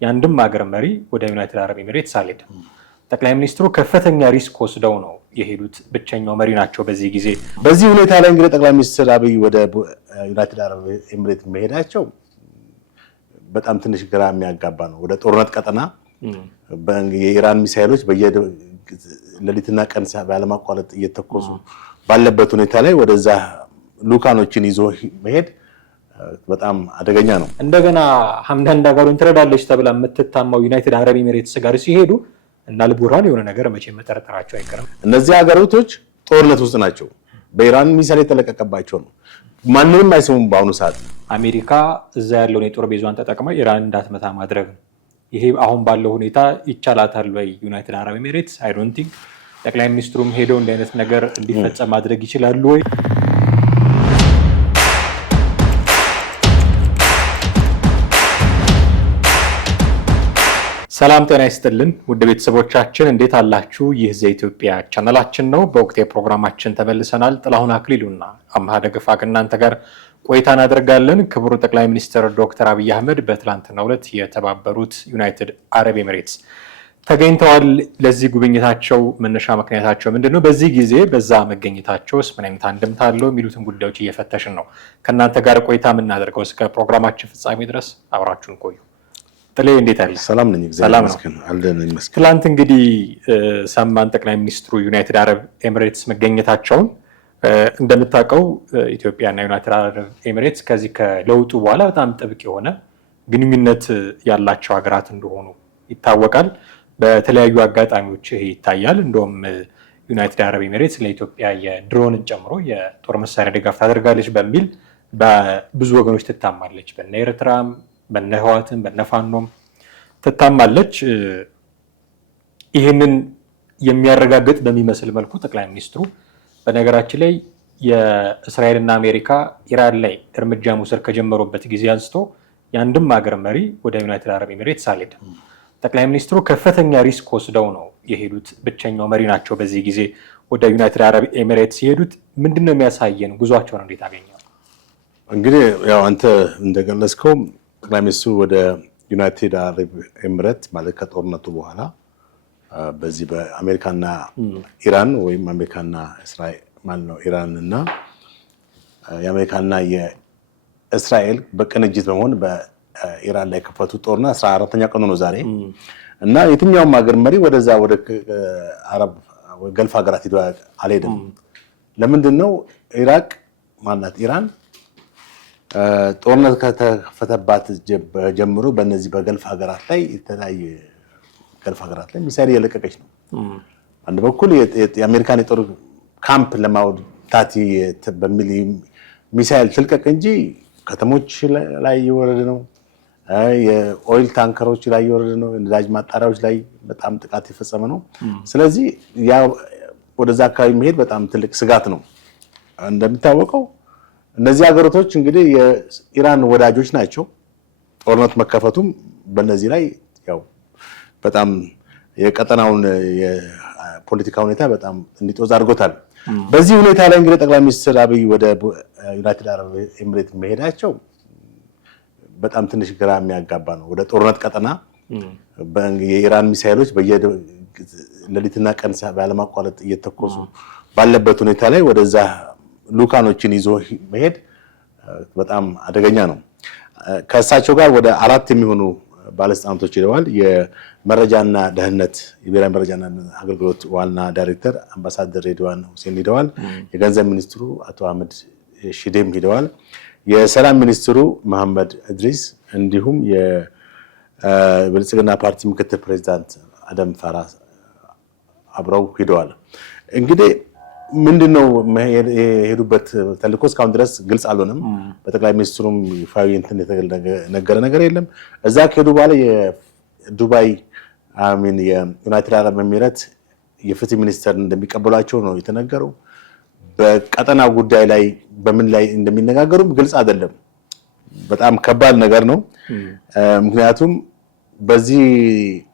ያንድም ሀገር መሪ ወደ ዩናይትድ አረብ ኤሚሬትስ አልሄድም። ጠቅላይ ሚኒስትሩ ከፍተኛ ሪስክ ወስደው ነው የሄዱት። ብቸኛው መሪ ናቸው በዚህ ጊዜ። በዚህ ሁኔታ ላይ እንግዲህ ጠቅላይ ሚኒስትር አብይ ወደ ዩናይትድ አረብ ኤሚሬትስ መሄዳቸው በጣም ትንሽ ግራ የሚያጋባ ነው። ወደ ጦርነት ቀጠና የኢራን ሚሳኤሎች በየሌሊትና ቀን ባለማቋረጥ እየተኮሱ ባለበት ሁኔታ ላይ ወደዛ ሉካኖችን ይዞ መሄድ በጣም አደገኛ ነው። እንደገና ሐምዳን ዳጋሎን ትረዳለች ተብላ የምትታማው ዩናይትድ አረብ ኤሚሬትስ ጋር ሲሄዱ እና አልቡርሃን የሆነ ነገር መቼ መጠርጠራቸው አይቀርም። እነዚህ ሀገሮች ጦርነት ውስጥ ናቸው። በኢራን ሚሳኤል የተለቀቀባቸው ነው። ማንንም አይሰሙም። በአሁኑ ሰዓት አሜሪካ እዛ ያለውን የጦር ቤዟን ተጠቅማ ኢራን እንዳትመታ ማድረግ ነው። ይሄ አሁን ባለው ሁኔታ ይቻላታል ወይ ዩናይትድ አረብ ኤሚሬትስ? አይ ዶንት ቲንክ። ጠቅላይ ሚኒስትሩም ሄደው እንዲህ አይነት ነገር እንዲፈጸም ማድረግ ይችላሉ ወይ? ሰላም ጤና ይስጥልን ውድ ቤተሰቦቻችን እንዴት አላችሁ? ይህ ዘኢትዮጵያ ቻናላችን ነው። በወቅታዊ ፕሮግራማችን ተመልሰናል። ጥላሁን አክሊሉና አምሃ ደግፋ ከእናንተ ጋር ቆይታ እናደርጋለን። ክቡር ጠቅላይ ሚኒስትር ዶክተር አብይ አህመድ በትላንትናው ዕለት የተባበሩት ዩናይትድ አረብ ኤሚሬትስ ተገኝተዋል። ለዚህ ጉብኝታቸው መነሻ ምክንያታቸው ምንድነው? በዚህ ጊዜ በዛ መገኘታቸውስ ምን አይነት አንድምታ አለው? የሚሉትን ጉዳዮች እየፈተሽን ነው ከእናንተ ጋር ቆይታ የምናደርገው። እስከ ፕሮግራማችን ፍጻሜ ድረስ አብራችሁን ቆዩ። ጥሌ እንዴት አለ? ሰላም ነኝ፣ እግዚአብሔር ይመስገን። አልደን ይመስገን። ትላንት እንግዲህ ሰማን ጠቅላይ ሚኒስትሩ ዩናይትድ አረብ ኤሚሬትስ መገኘታቸውን። እንደምታውቀው ኢትዮጵያና ዩናይትድ አረብ ኤሚሬትስ ከዚህ ከለውጡ በኋላ በጣም ጥብቅ የሆነ ግንኙነት ያላቸው ሀገራት እንደሆኑ ይታወቃል። በተለያዩ አጋጣሚዎች ይሄ ይታያል። እንደውም ዩናይትድ አረብ ኤሚሬትስ ለኢትዮጵያ የድሮንን ጨምሮ የጦር መሳሪያ ድጋፍ ታደርጋለች በሚል በብዙ ወገኖች ትታማለች። በነ ኤርትራም በነ ህዋትም በነ ፋኖም ትታማለች። ይህንን የሚያረጋግጥ በሚመስል መልኩ ጠቅላይ ሚኒስትሩ በነገራችን ላይ የእስራኤልና አሜሪካ ኢራን ላይ እርምጃ መውሰድ ከጀመሩበት ጊዜ አንስቶ የአንድም ሀገር መሪ ወደ ዩናይትድ አረብ ኤሚሬትስ አልሄድም። ጠቅላይ ሚኒስትሩ ከፍተኛ ሪስክ ወስደው ነው የሄዱት። ብቸኛው መሪ ናቸው በዚህ ጊዜ ወደ ዩናይትድ አረብ ኤሚሬትስ የሄዱት። ምንድነው የሚያሳየን? ጉዟቸውን እንዴት አገኘው? እንግዲህ ያው አንተ እንደገለጽከው ጠቅላይ ሚኒስትሩ ወደ ዩናይትድ አረብ ኤሚሬትስ ማለት ከጦርነቱ በኋላ በዚህ በአሜሪካና ኢራን ወይም አሜሪካና እስራኤል ማለት ነው ኢራንና የአሜሪካና የእስራኤል በቅንጅት በመሆን በኢራን ላይ ከፈቱ ጦርነት 14ኛ ቀኑ ነው ዛሬ። እና የትኛውም ሀገር መሪ ወደዛ ወደ አረብ ገልፍ ሀገራት ሄዶ አልሄድም። ለምንድን ነው? ኢራቅ ማናት ኢራን ጦርነት ከተከፈተባት ጀምሮ በእነዚህ በገልፍ ሀገራት ላይ የተለያየ ገልፍ ሀገራት ላይ ሚሳኤል እየለቀቀች ነው። አንድ በኩል የአሜሪካን የጦር ካምፕ ለማውጣት በሚል ሚሳኤል ትልቀቅ እንጂ ከተሞች ላይ እየወረደ ነው። የኦይል ታንከሮች ላይ እየወረደ ነው። የነዳጅ ማጣሪያዎች ላይ በጣም ጥቃት የፈጸመ ነው። ስለዚህ ያ ወደዛ አካባቢ መሄድ በጣም ትልቅ ስጋት ነው። እንደሚታወቀው እነዚህ ሀገሮች እንግዲህ የኢራን ወዳጆች ናቸው። ጦርነት መከፈቱም በእነዚህ ላይ ያው በጣም የቀጠናውን የፖለቲካ ሁኔታ በጣም እንዲጦዝ አድርጎታል። በዚህ ሁኔታ ላይ እንግዲህ ጠቅላይ ሚኒስትር አብይ ወደ ዩናይትድ አረብ ኤሚሬትስ መሄዳቸው በጣም ትንሽ ግራ የሚያጋባ ነው። ወደ ጦርነት ቀጠና የኢራን ሚሳኤሎች በየሌሊትና ቀን ባለማቋረጥ እየተኮሱ ባለበት ሁኔታ ላይ ወደዛ ሉካኖችን ይዞ መሄድ በጣም አደገኛ ነው። ከእሳቸው ጋር ወደ 4 የሚሆኑ ባለስልጣናቶች ሄደዋል። የመረጃና ደህንነት የብሔራዊ መረጃና አገልግሎት ዋና ዳይሬክተር አምባሳደር ሬድዋን ሁሴን ሄደዋል። የገንዘብ ሚኒስትሩ አቶ አህመድ ሺዴም ሄደዋል። የሰላም ሚኒስትሩ መሐመድ እድሪስ እንዲሁም የብልጽግና ፓርቲ ምክትል ፕሬዚዳንት አደም ፋራ አብረው ሄደዋል። እንግዲህ ምንድነው የሄዱበት ተልእኮ እስካሁን ድረስ ግልጽ አልሆነም። በጠቅላይ ሚኒስትሩም ይፋዊ እንትን የተነገረ ነገር የለም። እዛ ከሄዱ በኋላ የዱባይ የዩናይትድ አረብ ኤሚሬትስ የፍትህ ሚኒስተር እንደሚቀበሏቸው ነው የተነገረው። በቀጠና ጉዳይ ላይ በምን ላይ እንደሚነጋገሩም ግልጽ አይደለም። በጣም ከባድ ነገር ነው። ምክንያቱም በዚህ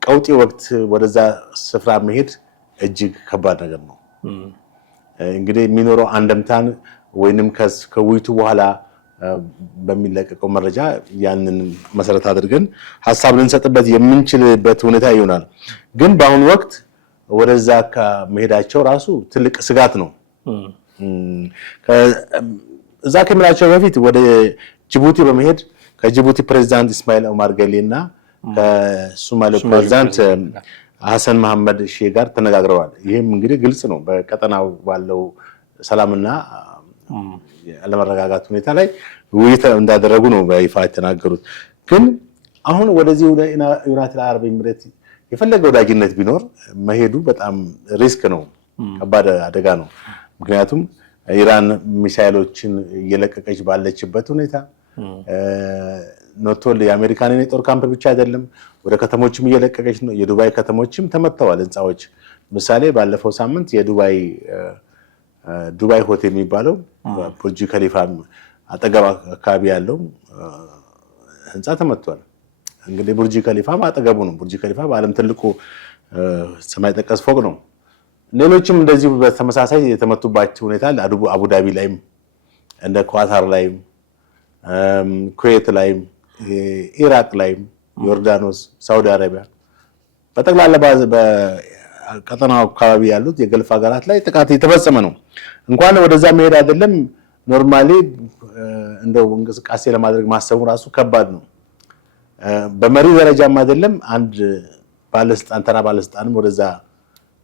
ቀውጢ ወቅት ወደዛ ስፍራ መሄድ እጅግ ከባድ ነገር ነው። እንግዲህ የሚኖረው አንደምታን ወይንም ከውይይቱ በኋላ በሚለቀቀው መረጃ ያንን መሰረት አድርገን ሐሳብ ልንሰጥበት የምንችልበት ሁኔታ ይሆናል። ግን በአሁኑ ወቅት ወደዛ ከመሄዳቸው ራሱ ትልቅ ስጋት ነው። እዛ ከመሄዳቸው በፊት ወደ ጅቡቲ በመሄድ ከጅቡቲ ፕሬዝዳንት ኢስማኤል ኦማር ገሌና ከሶማሌው ፕሬዝዳንት ሐሰን መሐመድ ሼህ ጋር ተነጋግረዋል። ይህም እንግዲህ ግልጽ ነው በቀጠናው ባለው ሰላምና ያለመረጋጋት ሁኔታ ላይ ውይይት እንዳደረጉ ነው በይፋ የተናገሩት። ግን አሁን ወደዚህ ወደ ዩናይትድ አረብ ኤሚሬት የፈለገ ወዳጅነት ቢኖር መሄዱ በጣም ሪስክ ነው፣ ከባድ አደጋ ነው። ምክንያቱም ኢራን ሚሳኤሎችን እየለቀቀች ባለችበት ሁኔታ ኖቶል የአሜሪካንን የጦር ካምፕ ብቻ አይደለም ወደ ከተሞችም እየለቀቀች ነው። የዱባይ ከተሞችም ተመተዋል ህንፃዎች። ምሳሌ ባለፈው ሳምንት የዱባይ ሆቴል የሚባለው ቡርጅ ከሊፋ አጠገብ አካባቢ ያለው ህንፃ ተመቷል። እንግዲህ ቡርጅ ከሊፋ አጠገቡ ነው። ቡርጅ ከሊፋ በዓለም ትልቁ ሰማይ ጠቀስ ፎቅ ነው። ሌሎችም እንደዚህ በተመሳሳይ የተመቱባቸው ሁኔታ አቡዳቢ ላይም እንደ ኳታር ላይም ኩዌት ላይም ኢራቅ ላይም ዮርዳኖስ፣ ሳውዲ አረቢያ በጠቅላላ በቀጠናው አካባቢ ያሉት የገልፍ ሀገራት ላይ ጥቃት የተፈጸመ ነው። እንኳን ወደዛ መሄድ አይደለም ኖርማሊ እንደው እንቅስቃሴ ለማድረግ ማሰቡ ራሱ ከባድ ነው። በመሪ ደረጃም አይደለም አንድ ባለስልጣን ተራ ባለስልጣንም ወደዛ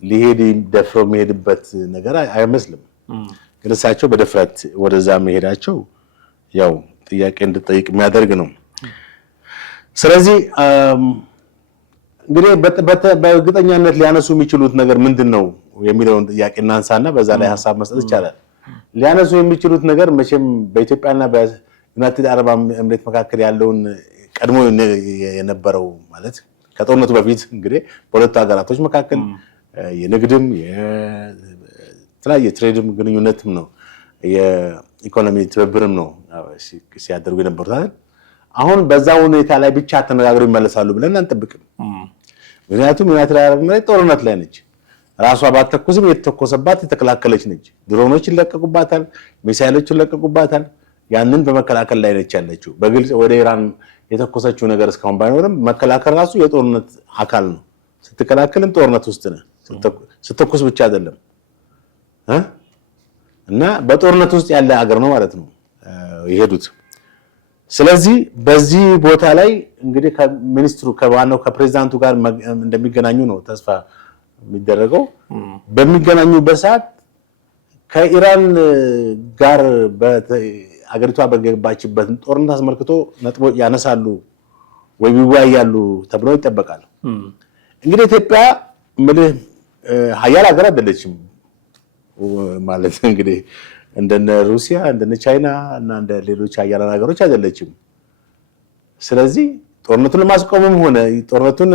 ሊሄድ ደፍሮ የሚሄድበት ነገር አይመስልም። ግን እሳቸው በድፍረት ወደዛ መሄዳቸው ያው ጥያቄ እንድጠይቅ የሚያደርግ ነው። ስለዚህ እንግዲህ በእርግጠኛነት ሊያነሱ የሚችሉት ነገር ምንድነው የሚለውን ጥያቄ እናንሳና በዛ ላይ ሐሳብ መስጠት ይቻላል። ሊያነሱ የሚችሉት ነገር መቼም በኢትዮጵያና በዩናይትድ አረብ ኤሚሬት መካከል ያለውን ቀድሞ የነበረው ማለት ከጦርነቱ በፊት እንግዲህ በሁለቱ ሀገራቶች መካከል የንግድም የተለያየ ትሬድም ግንኙነትም ነው የኢኮኖሚ ትብብርም ነው ሲያደርጉ የነበሩት አይደል? አሁን በዛ ሁኔታ ላይ ብቻ ተነጋግረው ይመለሳሉ ብለን አንጠብቅም። ምክንያቱም ዩናይትድ አረብ ኤሚሬት ጦርነት ላይ ነች። ራሷ ባተኩስም የተተኮሰባት የተከላከለች ነች። ድሮኖች ይለቀቁባታል፣ ሚሳኤሎች ይለቀቁባታል። ያንን በመከላከል ላይ ነች ያለችው። በግልጽ ወደ ኢራን የተኮሰችው ነገር እስካሁን ባይኖርም መከላከል ራሱ የጦርነት አካል ነው። ስትከላከልም ጦርነት ውስጥ ነህ፣ ስትተኩስ ብቻ አይደለም እና በጦርነት ውስጥ ያለ ሀገር ነው ማለት ነው የሄዱት። ስለዚህ በዚህ ቦታ ላይ እንግዲህ ከሚኒስትሩ ከዋናው ከፕሬዝዳንቱ ጋር እንደሚገናኙ ነው ተስፋ የሚደረገው። በሚገናኙበት ሰዓት ከኢራን ጋር አገሪቷ በገባችበት ጦርነት አስመልክቶ ነጥቦች ያነሳሉ ወይ ይወያያሉ ተብሎ ይጠበቃል። እንግዲህ ኢትዮጵያ ምልህ ሀያል ሀገር አይደለችም ማለት እንግዲህ እንደነ ሩሲያ እንደነ ቻይና እና እንደ ሌሎች ሀያል ሀገሮች አይደለችም። ስለዚህ ጦርነቱን ለማስቆምም ሆነ ጦርነቱን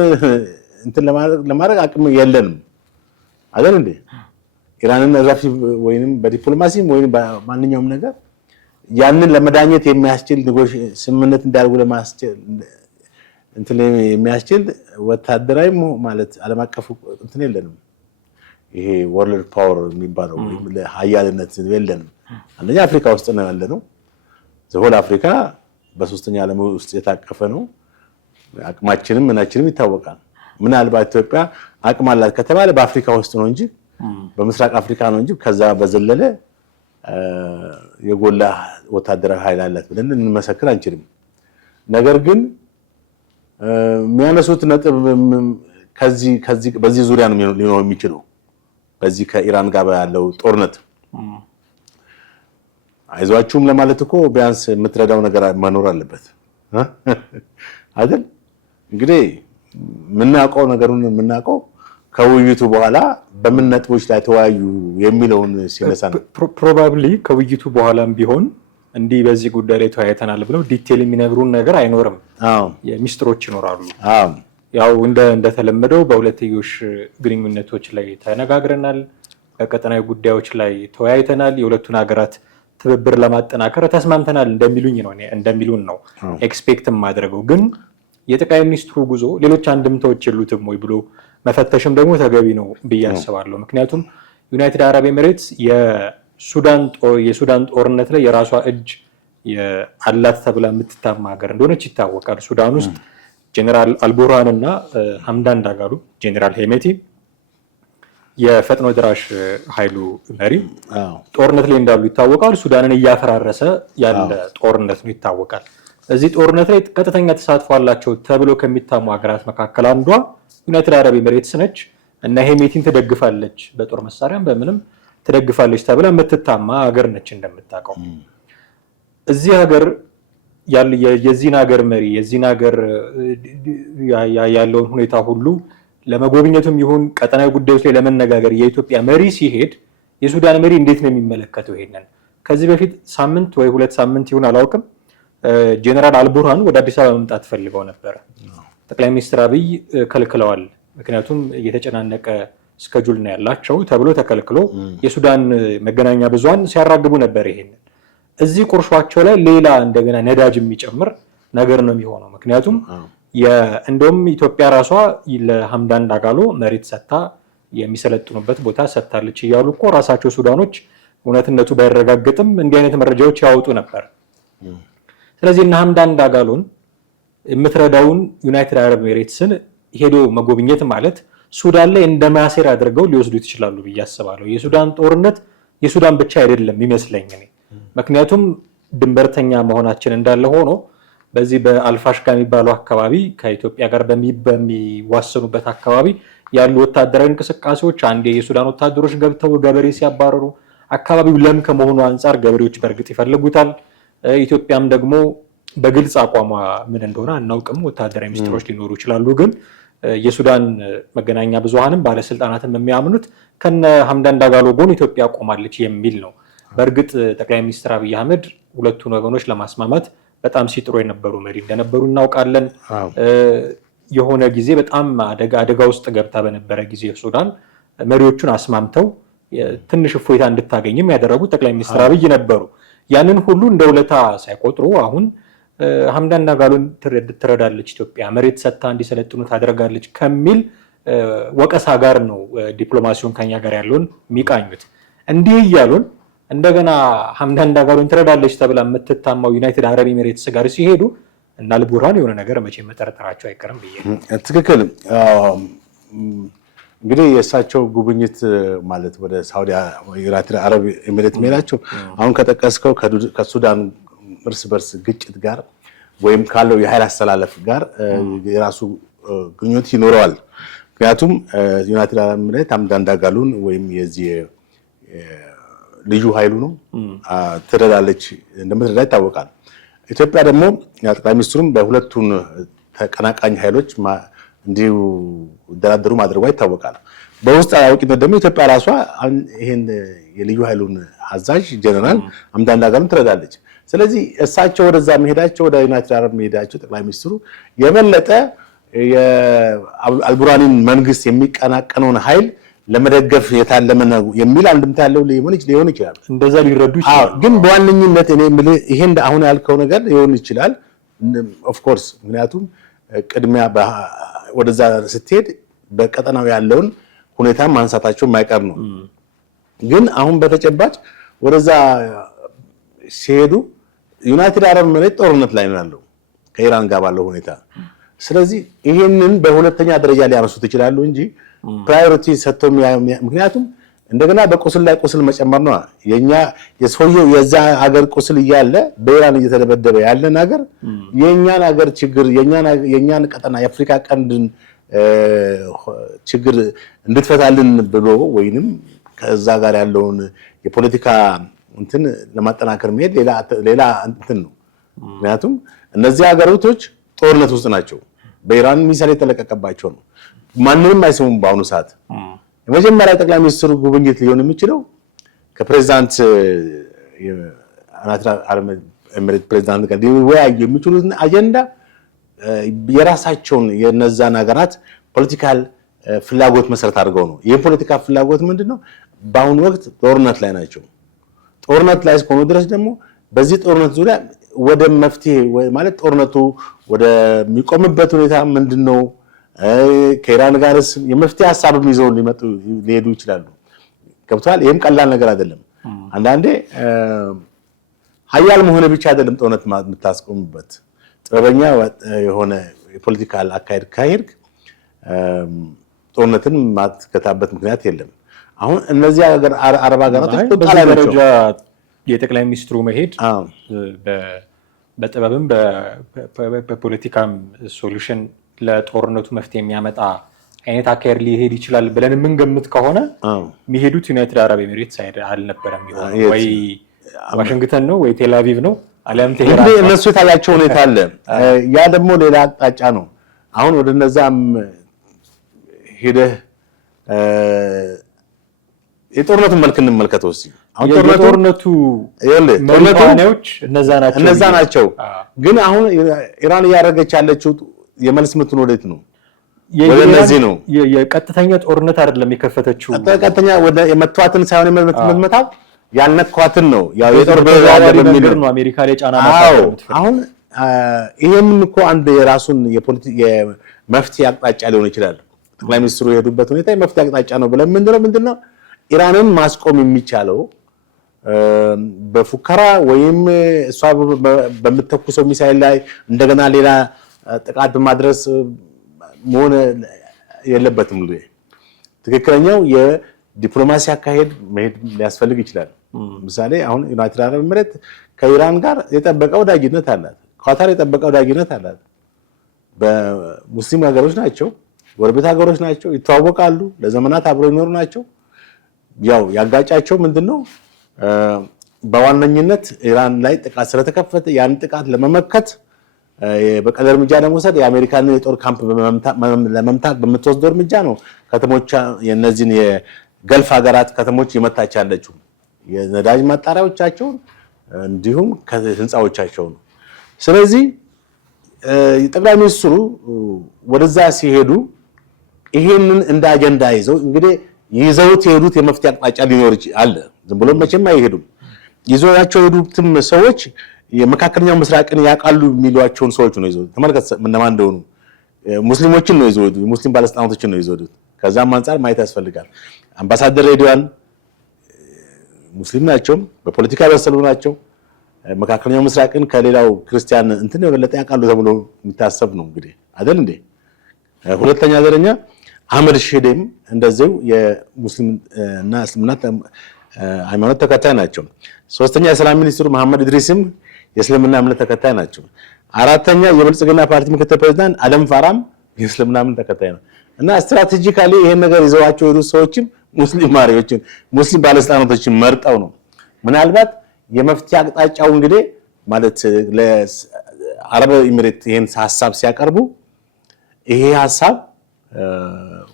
እንትን ለማድረግ አቅም የለንም አይደል እንዴ? ኢራንን ረፊ ወይንም በዲፕሎማሲም ወይንም በማንኛውም ነገር ያንን ለመዳኘት የሚያስችል ስምምነት እንዳደርጉ ለማስችል እንትን የሚያስችል ወታደራዊ ማለት ዓለም አቀፍ እንትን የለንም። ይሄ ወርልድ ፓወር የሚባለው ለሀያልነት የለንም። አንደኛ አፍሪካ ውስጥ ነው ያለነው። ዘሆል አፍሪካ በሶስተኛ ዓለም ውስጥ የታቀፈ ነው። አቅማችንም ምናችንም ይታወቃል። ምናልባት ኢትዮጵያ አቅም አላት ከተባለ በአፍሪካ ውስጥ ነው እንጂ በምስራቅ አፍሪካ ነው እንጂ ከዛ በዘለለ የጎላ ወታደራዊ ኃይል አላት ብለን እንመሰክር አንችልም። ነገር ግን የሚያነሱት ነጥብ በዚህ ዙሪያ ነው ሊኖር የሚችለው። በዚህ ከኢራን ጋር ያለው ጦርነት አይዟችሁም ለማለት እኮ ቢያንስ የምትረዳው ነገር መኖር አለበት አይደል? እንግዲህ የምናውቀው ከውይይቱ በኋላ በምን ነጥቦች ላይ ተወያዩ የሚለውን ሲነሳ ነው። ፕሮባብሊ ከውይይቱ በኋላም ቢሆን እንዲህ በዚህ ጉዳይ ላይ ተወያይተናል ብለው ዲቴል የሚነግሩን ነገር አይኖርም። ሚስጥሮች ይኖራሉ። ያው እንደተለመደው በሁለትዮሽ ግንኙነቶች ላይ ተነጋግረናል፣ በቀጠናዊ ጉዳዮች ላይ ተወያይተናል፣ የሁለቱን ሀገራት ትብብር ለማጠናከር ተስማምተናል እንደሚሉን ነው ኤክስፔክት ማድረገው። ግን የጠቅላይ ሚኒስትሩ ጉዞ ሌሎች አንድምታዎች የሉትም ወይ ብሎ መፈተሽም ደግሞ ተገቢ ነው ብዬ አስባለሁ። ምክንያቱም ዩናይትድ አረብ ኤሚሬትስ የሱዳን ጦርነት ላይ የራሷ እጅ የአላት ተብላ የምትታማ ሀገር እንደሆነች ይታወቃል። ሱዳን ውስጥ ጄኔራል አልቡርሃን እና ሐምዳን ዳጋሎ ጄኔራል ሄሜቲ የፈጥኖ ድራሽ ኃይሉ መሪ ጦርነት ላይ እንዳሉ ይታወቃል። ሱዳንን እያፈራረሰ ያለ ጦርነት ነው ይታወቃል። እዚህ ጦርነት ላይ ቀጥተኛ ተሳትፎ አላቸው ተብሎ ከሚታሙ ሀገራት መካከል አንዷ ዩናይትድ አረብ ኤሚሬትስ ነች እና ሄሜቲን ትደግፋለች፣ በጦር መሳሪያም በምንም ትደግፋለች ተብላ የምትታማ ሀገር ነች። እንደምታውቀው እዚህ ሀገር የዚህን ሀገር መሪ የዚህን ሀገር ያለውን ሁኔታ ሁሉ ለመጎብኘቱም ይሁን ቀጠናዊ ጉዳዮች ላይ ለመነጋገር የኢትዮጵያ መሪ ሲሄድ የሱዳን መሪ እንዴት ነው የሚመለከተው? ይሄንን ከዚህ በፊት ሳምንት ወይ 2 ሳምንት ይሁን አላውቅም ጄኔራል አልቡርሃን ወደ አዲስ አበባ መምጣት ፈልገው ነበር። ጠቅላይ ሚኒስትር አብይ ከልክለዋል። ምክንያቱም እየተጨናነቀ ስኬጁል ነው ያላቸው ተብሎ ተከልክሎ የሱዳን መገናኛ ብዙሃን ሲያራግቡ ነበር። ይሄንን እዚህ ቁርሾቸው ላይ ሌላ እንደገና ነዳጅ የሚጨምር ነገር ነው የሚሆነው። ምክንያቱም እንደውም ኢትዮጵያ ራሷ ለሐምዳን ዳጋሎ መሬት ሰጥታ የሚሰለጥኑበት ቦታ ሰጥታለች እያሉ እኮ ራሳቸው ሱዳኖች እውነትነቱ ባይረጋገጥም እንዲህ አይነት መረጃዎች ያወጡ ነበር። ስለዚህ እነ ሐምዳን ዳጋሎን የምትረዳውን ዩናይትድ አረብ ኤሚሬትስን ሄዶ መጎብኘት ማለት ሱዳን ላይ እንደማያሴር አድርገው ሊወስዱት ይችላሉ ብዬ አስባለሁ። የሱዳን ጦርነት የሱዳን ብቻ አይደለም ይመስለኝ እኔ። ምክንያቱም ድንበርተኛ መሆናችን እንዳለ ሆኖ በዚህ በአልፋሽጋ የሚባለው አካባቢ ከኢትዮጵያ ጋር በሚዋሰኑበት አካባቢ ያሉ ወታደራዊ እንቅስቃሴዎች አንዴ የሱዳን ወታደሮች ገብተው ገበሬ ሲያባረሩ አካባቢው ለም ከመሆኑ አንጻር ገበሬዎች በእርግጥ ይፈልጉታል። ኢትዮጵያም ደግሞ በግልጽ አቋሟ ምን እንደሆነ አናውቅም። ወታደራዊ ሚኒስትሮች ሊኖሩ ይችላሉ። ግን የሱዳን መገናኛ ብዙሃንም ባለስልጣናትም የሚያምኑት ከነ ሐምዳን ዳጋሎ ጎን ኢትዮጵያ ቆማለች የሚል ነው። በእርግጥ ጠቅላይ ሚኒስትር አብይ አህመድ ሁለቱን ወገኖች ለማስማማት በጣም ሲጥሩ የነበሩ መሪ እንደነበሩ እናውቃለን። የሆነ ጊዜ በጣም አደጋ ውስጥ ገብታ በነበረ ጊዜ ሱዳን መሪዎቹን አስማምተው ትንሽ እፎይታ እንድታገኝም ያደረጉት ጠቅላይ ሚኒስትር አብይ ነበሩ። ያንን ሁሉ እንደ ውለታ ሳይቆጥሩ አሁን ሐምዳን ዳጋሎን ትረዳለች ኢትዮጵያ፣ መሬት ሰጥታ እንዲሰለጥኑ ታደርጋለች ከሚል ወቀሳ ጋር ነው ዲፕሎማሲውን ከኛ ጋር ያለውን የሚቃኙት። እንዲህ እያሉን እንደገና ሐምዳን ዳጋሎን ትረዳለች ተብላ የምትታማው ዩናይትድ አረብ ኤሚሬትስ ጋር ሲሄዱ እና አልቡርሃን የሆነ ነገር መቼ መጠረጠራቸው አይቀርም ብዬ ነው። ትክክል። እንግዲህ የእሳቸው ጉብኝት ማለት ወደ ሳውዲ ዩናይትድ አረብ ኤሚሬት መሄዳቸው አሁን ከጠቀስከው ከሱዳን እርስ በርስ ግጭት ጋር ወይም ካለው የኃይል አስተላለፍ ጋር የራሱ ግንኙነት ይኖረዋል። ምክንያቱም ዩናይትድ አረብ ኤሚሬት ሐምዳን ዳጋሎን ወይም የዚህ ልዩ ኃይሉ ነው ትረዳለች፣ እንደምትረዳ ይታወቃል። ኢትዮጵያ ደግሞ ጠቅላይ ሚኒስትሩም በሁለቱን ተቀናቃኝ ኃይሎች እንዲሁ ደራደሩ ማድረጓ ይታወቃል። በውስጥ አዋቂነት ደግሞ ኢትዮጵያ ራሷ ይሄን የልዩ ኃይሉን አዛዥ ጀነራል ሐምዳን ዳጋሎን ትረዳለች። ስለዚህ እሳቸው ወደዛ መሄዳቸው ወደ ዩናይትድ አረብ መሄዳቸው ጠቅላይ ሚኒስትሩ የበለጠ የአልቡርሃንን መንግስት የሚቀናቀነውን ኃይል ለመደገፍ የታለመ ነው የሚል አንድምታ ያለው ሊሆን ይችላል። እንደዛ ሊረዱ ይችላል። ግን በዋነኝነት እኔ የምልህ ይሄ አሁን ያልከው ነገር ሊሆን ይችላል። ኦፍ ኮርስ ምክንያቱም ቅድሚያ ወደዛ ስትሄድ በቀጠናው ያለውን ሁኔታ ማንሳታቸው የማይቀር ነው። ግን አሁን በተጨባጭ ወደዛ ሲሄዱ ዩናይትድ አረብ ኤሚሬት ጦርነት ላይ ነው ያለው ከኢራን ጋር ባለው ሁኔታ። ስለዚህ ይሄንን በሁለተኛ ደረጃ ሊያነሱት ይችላሉ እንጂ ፕራዮሪቲ ሰጥተው ምክንያቱም እንደገና በቁስል ላይ ቁስል መጨመር ነው። የሰውየው የዛ ሀገር ቁስል እያለ በኢራን እየተደበደበ ያለን ሀገር የኛን ሀገር ችግር የኛን ቀጠና የአፍሪካ ቀንድን ችግር እንድትፈታልን ብሎ ወይንም ከዛ ጋር ያለውን የፖለቲካ እንትን ለማጠናከር መሄድ ሌላ እንትን ነው። ምክንያቱም እነዚህ ሀገሮች ጦርነት ውስጥ ናቸው። በኢራን ሚሳይል የተለቀቀባቸው ነው። ማንንም አይሰሙም። በአሁኑ ሰዓት የመጀመሪያ ጠቅላይ ሚኒስትሩ ጉብኝት ሊሆን የሚችለው ከፕሬዚዳንት አረብ ኤሚሬት ፕሬዚዳንት ጋር ሊወያዩ የሚችሉት አጀንዳ የራሳቸውን የነዛን ሀገራት ፖለቲካል ፍላጎት መሰረት አድርገው ነው። ይህ ፖለቲካ ፍላጎት ምንድነው? በአሁኑ ወቅት ጦርነት ላይ ናቸው። ጦርነት ላይ እስከሆኑ ድረስ ደግሞ በዚህ ጦርነት ዙሪያ ወደ መፍትሄ ማለት ጦርነቱ ወደሚቆምበት ሁኔታ ምንድነው? ከኢራን ጋርስ የመፍትሄ ሀሳብም ይዘው ሊሄዱ ይችላሉ። ገብቷል። ይህም ቀላል ነገር አይደለም። አንዳንዴ ሀያል መሆን ብቻ አይደለም ጦርነት የምታስቆምበት ጥበበኛ የሆነ የፖለቲካል አካሄድ ካሄድክ ጦርነትን ማትከታበት ምክንያት የለም። አሁን እነዚህ አረብ ሀገራቶች ቁጣ ላይ ናቸው። የጠቅላይ ሚኒስትሩ መሄድ በጥበብም በፖለቲካም ሶሉሽን ለጦርነቱ መፍትሄ የሚያመጣ አይነት አካሄድ ሊሄድ ይችላል ብለን የምንገምት ከሆነ የሚሄዱት ዩናይትድ አረብ ኤሚሬትስ አልነበረም የሚሆነው። ወይ ዋሽንግተን ነው ወይ ቴል አቪቭ ነው አሊያም ቴሄራን። እነሱ የታያቸው ሁኔታ አለ። ያ ደግሞ ሌላ አቅጣጫ ነው። አሁን ወደ እነዛም ሄደህ የጦርነቱን መልክ እንመልከተው እስኪ። አሁን ጦርነቱ መሪዎች እነዛ ናቸው። ግን አሁን ኢራን እያደረገች ያለችው የመልስ ምትን ወዴት ነው? ወደ እነዚህ ነው። የቀጥተኛ ጦርነት አይደለም የከፈተችው። ቀጥተኛ ወደ የመቷትን ሳይሆን የምትመታው ያልነኳትን ነው። ያው የጦር ነገር ነው አሜሪካ ላይ ጫና ማሳደር። አሁን ይሄንም እኮ አንድ የራሱን የመፍትሄ አቅጣጫ ሊሆን ይችላል። ጠቅላይ ሚኒስትሩ የሄዱበት ሁኔታ የመፍትሄ አቅጣጫ ነው ብለን ምንድነው ኢራንን ማስቆም የሚቻለው በፉከራ ወይም እሷ በምትተኩሰው ሚሳኤል ላይ እንደገና ሌላ ጥቃት በማድረስ መሆን የለበትም። ትክክለኛው የዲፕሎማሲ አካሄድ መሄድ ሊያስፈልግ ይችላል። ምሳሌ አሁን ዩናይትድ አረብ ኤሚሬት ከኢራን ጋር የጠበቀ ወዳጅነት አላት። ኳታር የጠበቀ ወዳጅነት አላት። በሙስሊም ሀገሮች ናቸው፣ ጎረቤት ሀገሮች ናቸው፣ ይተዋወቃሉ፣ ለዘመናት አብረው ይኖሩ ናቸው። ያው ያጋጫቸው ምንድነው? በዋነኝነት ኢራን ላይ ጥቃት ስለተከፈተ ያን ጥቃት ለመመከት በቀል እርምጃ ለመውሰድ የአሜሪካን የጦር ካምፕ ለመምታት በምትወስደው እርምጃ ነው ከተሞች የነዚህን የገልፍ ሀገራት ከተሞች የመታች ያለችው የነዳጅ ማጣሪያዎቻቸውን እንዲሁም ህንፃዎቻቸው ነው። ስለዚህ ጠቅላይ ሚኒስትሩ ወደዛ ሲሄዱ ይሄንን እንደ አጀንዳ ይዘው እንግዲህ ይዘውት የሄዱት የመፍትሄ አቅጣጫ ሊኖር አለ። ዝም ብሎ መቼም አይሄዱም። ይዘዋቸው የሄዱትም ሰዎች የመካከለኛው ምስራቅን ያውቃሉ የሚሏቸውን ሰዎች ነው ይዘው። ተመልከት እነማን እንደሆኑ ሙስሊሞችን ነው ይዘው፣ ሙስሊም ባለስልጣናቶችን ነው ይዘው። ከዛም አንፃር ማየት ያስፈልጋል። አምባሳደር ሬድዋን ሙስሊም ናቸው፣ በፖለቲካ ያበሰሉ ናቸው። መካከለኛው ምስራቅን ከሌላው ክርስቲያን እንትን የበለጠ ያውቃሉ ተብሎ የሚታሰብ ነው እንግዲህ አይደል እንዴ። ሁለተኛ ደረጃ አህመድ ሼዴም እንደዚሁ የሙስሊም እና እስልምና ሃይማኖት ተከታይ ናቸው። ሶስተኛ የሰላም ሚኒስትሩ መሐመድ ኢድሪስም የእስልምና እምነት ተከታይ ናቸው። አራተኛ የብልጽግና ፓርቲ ምክትል ፕሬዝዳንት አደም ፋራም የእስልምና እምነት ተከታይ ነው። እና ስትራቴጂካሊ ይሄን ነገር ይዘዋቸው የሄዱት ሰዎችም ሙስሊም ማሪዎችን ሙስሊም ባለስልጣናቶችን መርጠው ነው። ምናልባት የመፍትሄ አቅጣጫው እንግዲህ ማለት ለአረብ ኤሚሬት ይሄን ሐሳብ ሲያቀርቡ ይሄ ሐሳብ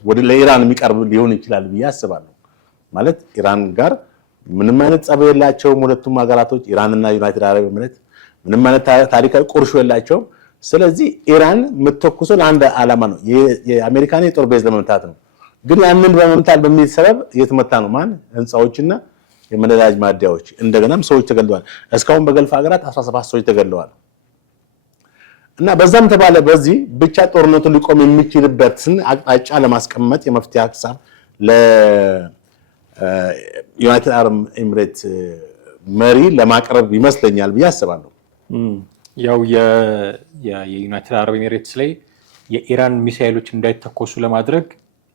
ወደ ለኢራን የሚቀርብ ሊሆን ይችላል ብዬ አስባለሁ። ማለት ኢራን ጋር ምንም አይነት ጸብ የላቸውም ሁለቱም ሀገራቶች ኢራንና ዩናይትድ አረብ ኤሚሬት ምንም አይነት ታሪካዊ ቁርሾ የላቸውም። ስለዚህ ኢራን የምትተኩሰው ለአንድ ዓላማ ነው፣ የአሜሪካን የጦር ቤዝ ለመምታት ነው። ግን ያንን በመምታት በሚል ሰበብ እየተመታ ነው ማን ህንፃዎችና የነዳጅ ማደያዎች። እንደገናም ሰዎች ተገለዋል። እስካሁን በገልፍ ሀገራት 17 ሰዎች ተገለዋል። እና በዛም ተባለ በዚህ ብቻ ጦርነቱን ሊቆም የሚችልበትን አቅጣጫ ለማስቀመጥ የመፍትሄ ሐሳብ ለዩናይትድ አረብ ኤሚሬት መሪ ለማቅረብ ይመስለኛል ብዬ አስባለሁ። ያው የዩናይትድ አረብ ኤሚሬትስ ላይ የኢራን ሚሳኤሎች እንዳይተኮሱ ለማድረግ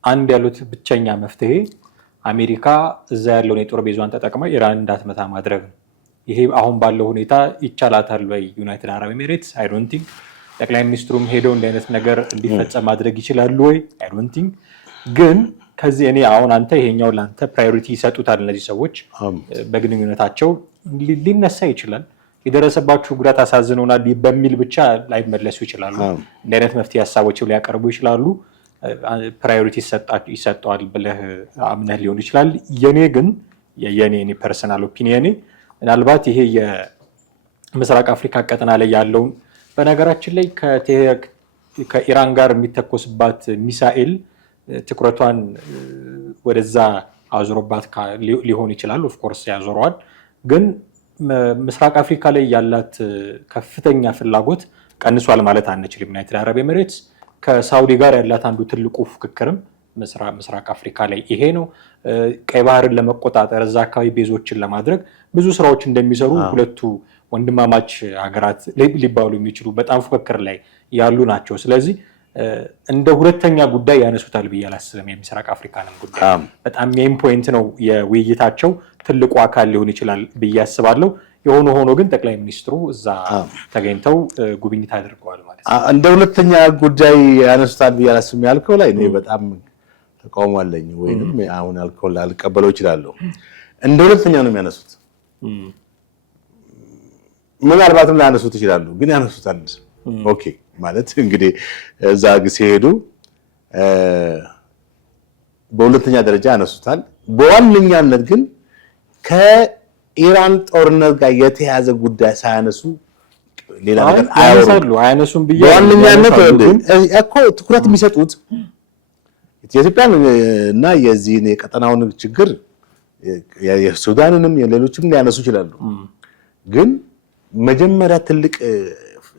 አንድ ያሉት ብቸኛ መፍትሄ አሜሪካ እዛ ያለውን የጦር ቤዟን ተጠቅማ ኢራን እንዳትመታ ማድረግ ነው። ይሄ አሁን ባለው ሁኔታ ይቻላታል ወይ ዩናይትድ አረብ ኤሚሬትስ? አይ ዶንት ቲንክ። ጠቅላይ ሚኒስትሩም ሄደው እንዲህ አይነት ነገር እንዲፈጸም ማድረግ ይችላሉ ወይ? አይ ዶንት ቲንክ። ግን ከዚህ እኔ አሁን አንተ ይሄኛው ለአንተ ፕራዮሪቲ ይሰጡታል እነዚህ ሰዎች በግንኙነታቸው ሊነሳ ይችላል። የደረሰባችሁ ጉዳት አሳዝኖናል በሚል ብቻ ላይመለሱ ይችላሉ። እንዲህ አይነት መፍትሄ ሀሳቦች ሊያቀርቡ ይችላሉ። ፕራዮሪቲ ይሰጠዋል ብለህ አምነህ ሊሆን ይችላል። የኔ ፐርሰናል ኦፒኒየኔ ምናልባት ይሄ የምስራቅ አፍሪካ ቀጠና ላይ ያለውን በነገራችን ላይ ከኢራን ጋር የሚተኮስባት ሚሳኤል ትኩረቷን ወደዛ አዙሮባት ሊሆን ይችላል። ኦፍኮርስ ያዞረዋል። ግን ምስራቅ አፍሪካ ላይ ያላት ከፍተኛ ፍላጎት ቀንሷል ማለት አንችልም። ዩናይትድ አረብ ኤሚሬትስ ከሳውዲ ጋር ያላት አንዱ ትልቁ ፉክክርም ምስራቅ አፍሪካ ላይ ይሄ ነው። ቀይ ባህርን ለመቆጣጠር እዛ አካባቢ ቤዞችን ለማድረግ ብዙ ስራዎች እንደሚሰሩ ሁለቱ ወንድማማች ሀገራት ሊባሉ የሚችሉ በጣም ፉክክር ላይ ያሉ ናቸው። ስለዚህ እንደ ሁለተኛ ጉዳይ ያነሱታል ብዬ አላስብም። የምስራቅ አፍሪካንም ጉዳይ በጣም ሜን ፖይንት ነው የውይይታቸው ትልቁ አካል ሊሆን ይችላል ብዬ አስባለሁ። የሆነ ሆኖ ግን ጠቅላይ ሚኒስትሩ እዛ ተገኝተው ጉብኝት አድርገዋል ማለት ነው። እንደ ሁለተኛ ጉዳይ ያነሱታል ብዬ አላስብም ያልከው ላይ እኔ በጣም ተቃውሞ አለኝ። ወይንም አሁን ያልከው ላልቀበለው እችላለሁ። እንደ ሁለተኛ ነው የሚያነሱት። ምናልባትም ላያነሱት ይችላሉ፣ ግን ያነሱታል። ኦኬ ማለት እንግዲህ እዛ ሲሄዱ በሁለተኛ ደረጃ ያነሱታል። በዋነኛነት ግን ከኢራን ጦርነት ጋር የተያዘ ጉዳይ ሳያነሱ ሌላ ነገር አያነሱም ብዬ በዋነኛነት እኮ ትኩረት የሚሰጡት ኢትዮጵያን እና የዚህን የቀጠናውን ችግር የሱዳንንም የሌሎችም ሊያነሱ ይችላሉ። ግን መጀመሪያ ትልቅ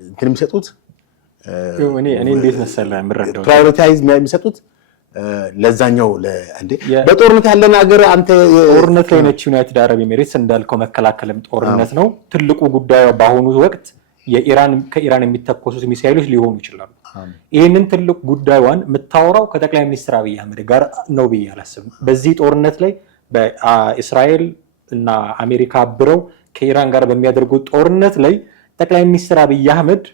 እንትን የሚሰጡት እኔ እንዴት መሰለህ የምረዳው ፕራዮሪታይዝ የሚሰጡት ለዛኛው እንዴ በጦርነት ያለን ሀገር አንተ ጦርነት ላይ ነች ዩናይትድ አረብ ኤሚሬትስ እንዳልከው መከላከልም ጦርነት ነው። ትልቁ ጉዳዩ በአሁኑ ወቅት ከኢራን የሚተኮሱት ሚሳኤሎች ሊሆኑ ይችላሉ። ይህንን ትልቅ ጉዳዩን የምታወራው ከጠቅላይ ሚኒስትር አብይ አህመድ ጋር ነው ብዬ አላስብም። በዚህ ጦርነት ላይ በእስራኤል እና አሜሪካ አብረው ከኢራን ጋር በሚያደርጉት ጦርነት ላይ ጠቅላይ ሚኒስትር አብይ አህመድ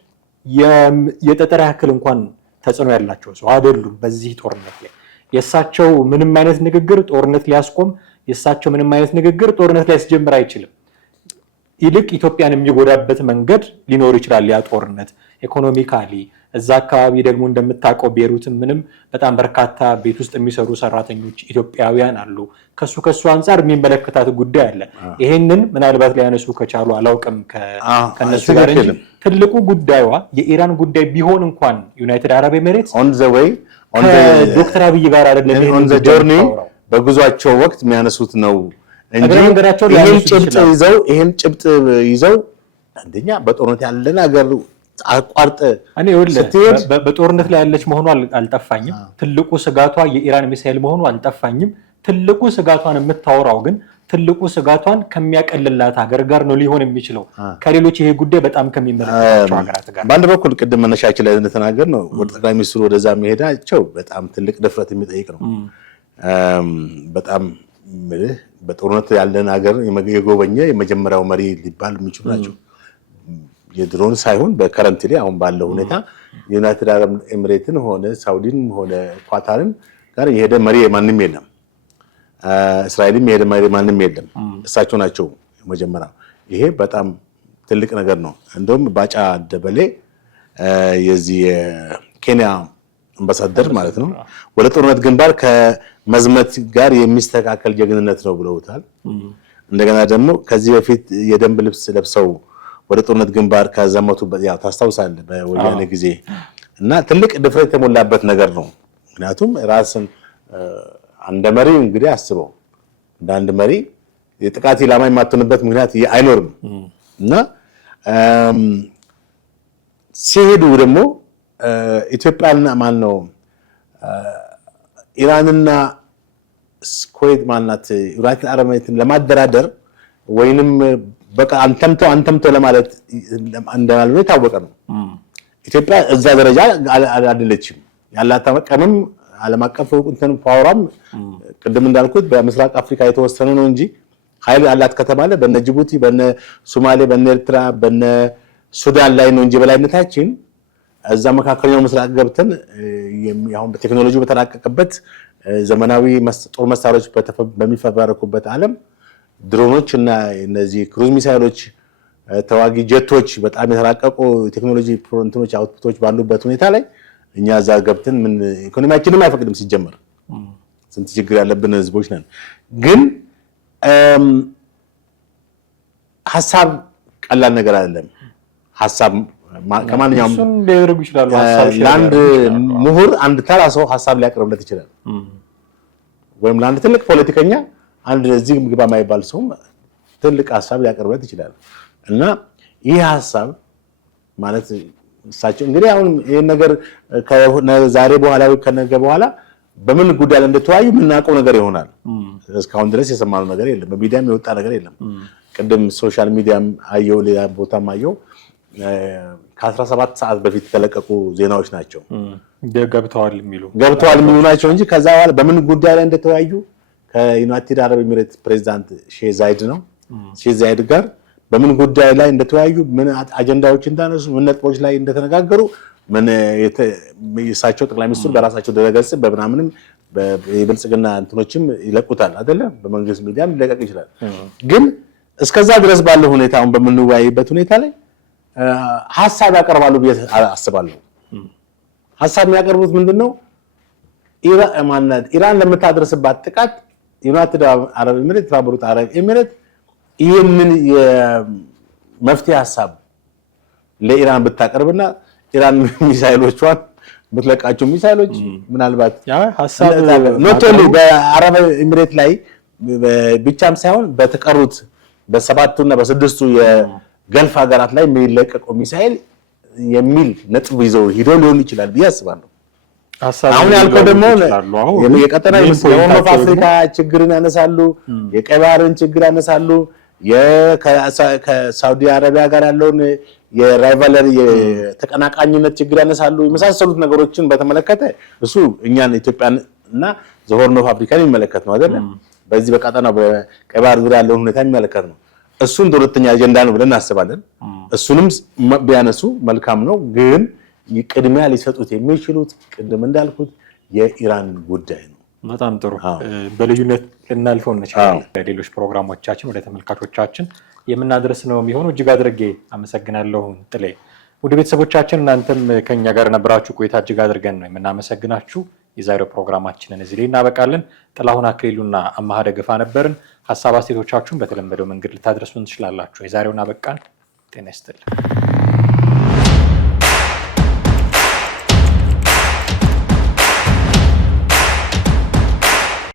የጠጠር ያክል እንኳን ተጽዕኖ ያላቸው ሰው አይደሉም። በዚህ ጦርነት ላይ የእሳቸው ምንም አይነት ንግግር ጦርነት ሊያስቆም፣ የእሳቸው ምንም አይነት ንግግር ጦርነት ሊያስጀምር አይችልም። ይልቅ ኢትዮጵያን የሚጎዳበት መንገድ ሊኖር ይችላል ያ ጦርነት ኢኮኖሚካሊ። እዛ አካባቢ ደግሞ እንደምታውቀው ቤሩትም ምንም በጣም በርካታ ቤት ውስጥ የሚሰሩ ሰራተኞች ኢትዮጵያውያን አሉ። ከሱ አንጻር የሚመለከታት ጉዳይ አለ። ይሄንን ምናልባት ሊያነሱ ከቻሉ አላውቅም ከነሱ ጋር እንጂ ትልቁ ጉዳይዋ የኢራን ጉዳይ ቢሆን እንኳን ዩናይትድ አረብ ኤሚሬትስ ኦን ዘ ዌይ ዶክተር አብይ ጋር አይደለም ኦን ዘ ጆርኒ በጉዟቸው ወቅት የሚያነሱት ነው እንጂ ይሄን ጭብጥ ይዘው አንደኛ በጦርነት ያለን ሀገር አቋርጠ እኔ በጦርነት ላይ ያለች መሆኑ አልጠፋኝም። ትልቁ ስጋቷ የኢራን ሚሳኤል መሆኑ አልጠፋኝም። ትልቁ ስጋቷን የምታወራው ግን ትልቁ ስጋቷን ከሚያቀልላት ሀገር ጋር ነው ሊሆን የሚችለው ከሌሎች ይሄ ጉዳይ በጣም ከሚመለከታቸው ሀገራት ጋር። በአንድ በኩል ቅድም መነሻችን ላይ እንደተናገር ነው ወደ ጠቅላይ ሚኒስትሩ ወደዛ መሄዳቸው በጣም ትልቅ ድፍረት የሚጠይቅ ነው። በጣም በጦርነት ያለን ሀገር የጎበኘ የመጀመሪያው መሪ ሊባል የሚችሉ ናቸው። የድሮን ሳይሆን በከረንት ላይ አሁን ባለው ሁኔታ ዩናይትድ አረብ ኤሚሬትን ሆነ ሳውዲን ሆነ ኳታርን ጋር የሄደ መሪ ማንም የለም። እስራኤልም የሄደ መሪ ማንም የለም። እሳቸው ናቸው መጀመሪያ። ይሄ በጣም ትልቅ ነገር ነው። እንደውም ባጫ ደበሌ የዚህ የኬንያ አምባሳደር ማለት ነው ወደ ጦርነት ግንባር ከመዝመት ጋር የሚስተካከል ጀግንነት ነው ብለውታል። እንደገና ደግሞ ከዚህ በፊት የደንብ ልብስ ለብሰው ወደ ጦርነት ግንባር ከዘመቱበት ያው ታስታውሳለህ በወያኔ ጊዜ እና ትልቅ ድፍረት የተሞላበት ነገር ነው። ምክንያቱም ራስን አንድ መሪ እንግዲህ አስበው እንደ አንድ መሪ የጥቃት ኢላማ የማትሆንበት ምክንያት አይኖርም እና ሲሄዱ ደግሞ ኢትዮጵያና ማን ነው ኢራንና ኩዌት ማናት ዩናይትድ አረብ ኤሚሬትን ለማደራደር ወይንም በቃ አንተምቶ ለማለት እንደማለት የታወቀ ነው። ኢትዮጵያ እዛ ደረጃ አይደለችም። ያላት አቅምም ዓለም አቀፍ እንትን ፓወራም ቅድም እንዳልኩት በምስራቅ አፍሪካ የተወሰነ ነው እንጂ ኃይል አላት ከተባለ በነ ጅቡቲ፣ በነ ሶማሌ፣ በነ ኤርትራ፣ በነ ሱዳን ላይ ነው እንጂ በላይነታችን እዛ መካከለኛው ምስራቅ ገብተን አሁን በቴክኖሎጂ በተራቀቀበት ዘመናዊ ጦር መሳሪያዎች በሚፈበረኩበት ዓለም ድሮኖች እና እነዚህ ክሩዝ ሚሳይሎች ተዋጊ ጀቶች በጣም የተራቀቁ ቴክኖሎጂ ፕሮንቶች አውትፑቶች ባሉበት ሁኔታ ላይ እኛ እዛ ገብተን ምን ኢኮኖሚያችንም አይፈቅድም። ሲጀመር ስንት ችግር ያለብን ህዝቦች ነን። ግን ሐሳብ ቀላል ነገር አይደለም። ሐሳብ ከማንኛውም ሊያደርጉ ይችላሉ። ለአንድ ምሁር አንድ ተራ ሰው ሐሳብ ሊያቀርብለት ይችላል። ወይም ለአንድ ትልቅ ፖለቲከኛ አንድ እዚህ ግባ የማይባል ሰው ትልቅ ሐሳብ ሊያቀርብለት ይችላል። እና ይህ ሐሳብ ማለት እሳቸው እንግዲህ አሁን ይሄን ነገር ከዛሬ በኋላ ወይ ከነገ በኋላ በምን ጉዳይ ላይ እንደተወያዩ የምናውቀው ነገር ይሆናል። እስካሁን ድረስ የሰማነው ነገር የለም። በሚዲያም የወጣ ነገር የለም። ቅድም ሶሻል ሚዲያም አየው ሌላ ቦታም አየው ከ17 ሰዓት በፊት የተለቀቁ ዜናዎች ናቸው ገብተዋል የሚሉ ናቸው እንጂ ከዛ በኋላ በምን ጉዳይ ላይ እንደተወያዩ ከዩናይትድ አረብ ኤሚሬትስ ፕሬዝዳንት ሼህ ዛይድ ጋር በምን ጉዳይ ላይ እንደተወያዩ ምን አጀንዳዎች እንዳነሱ ምን ነጥቦች ላይ እንደተነጋገሩ ምን የሳቸው ጠቅላይ ሚኒስትሩ በራሳቸው ድረገጽ በምናምንም በብልጽግና እንትኖችም ይለቁታል አይደለ በመንግስት ሚዲያም ሊለቀቅ ይችላል ግን እስከዛ ድረስ ባለው ሁኔታ አሁን በምንወያይበት ሁኔታ ላይ ሐሳብ ያቀርባሉ ብዬ አስባለሁ ሐሳብ የሚያቀርቡት ምንድነው ኢራን ለምታደርስባት ጥቃት ዩናይትድ አረብ ኤሚሬት ተባበሩት አረብ ኤሚሬት ይሄንን የመፍትሄ ሐሳብ ለኢራን ብታቀርብና ኢራን ሚሳኤሎቿን ብትለቃቸው ሚሳኤሎች ምናልባት ሐሳብ ኖቶሊ በአረብ ኤሚሬት ላይ ብቻም ሳይሆን በተቀሩት በሰባቱና በስድስቱ የገልፍ ሀገራት ላይ የሚለቀቀው ሚሳኤል የሚል ነጥብ ይዘው ሄዶ ሊሆን ይችላል ብዬ አስባለሁ አሁን ያልከው ደግሞ የቀጠና የሆርን ኦፍ አፍሪካ ችግርን ያነሳሉ የቀይ ባህርን ችግር ያነሳሉ ከሳውዲ አረቢያ ጋር ያለውን የራይቫለሪ የተቀናቃኝነት ችግር ያነሳሉ የመሳሰሉት ነገሮችን በተመለከተ እሱ እኛን ኢትዮጵያን እና ሆርን ኦፍ አፍሪካን የሚመለከት ነው አይደል በዚህ በቀጠናው በቀይ ባህር ዙሪያ ያለውን ሁኔታ የሚመለከት ነው እሱን ሁለተኛ አጀንዳ ነው ብለን እናስባለን እሱንም ቢያነሱ መልካም ነው ግን ቅድሚያ ሊሰጡት የሚችሉት ቅድም እንዳልኩት የኢራን ጉዳይ ነው በጣም ጥሩ በልዩነት ልናልፈው እንችላለን ሌሎች ፕሮግራሞቻችን ወደ ተመልካቾቻችን የምናደርስ ነው የሚሆነው እጅግ አድርጌ አመሰግናለሁ ጥሌ ወደ ቤተሰቦቻችን እናንተም ከኛ ጋር ነበራችሁ ቆይታ እጅግ አድርገን ነው የምናመሰግናችሁ የዛሬው ፕሮግራማችንን እዚህ ላይ እናበቃለን ጥላሁን አክሊሉና አማሃ ደገፋ ነበርን ሐሳብ አስተያየቶቻችሁን በተለመደው መንገድ ልታደርሱን ትችላላችሁ የዛሬውን አበቃን ጤና ይስጥልኝ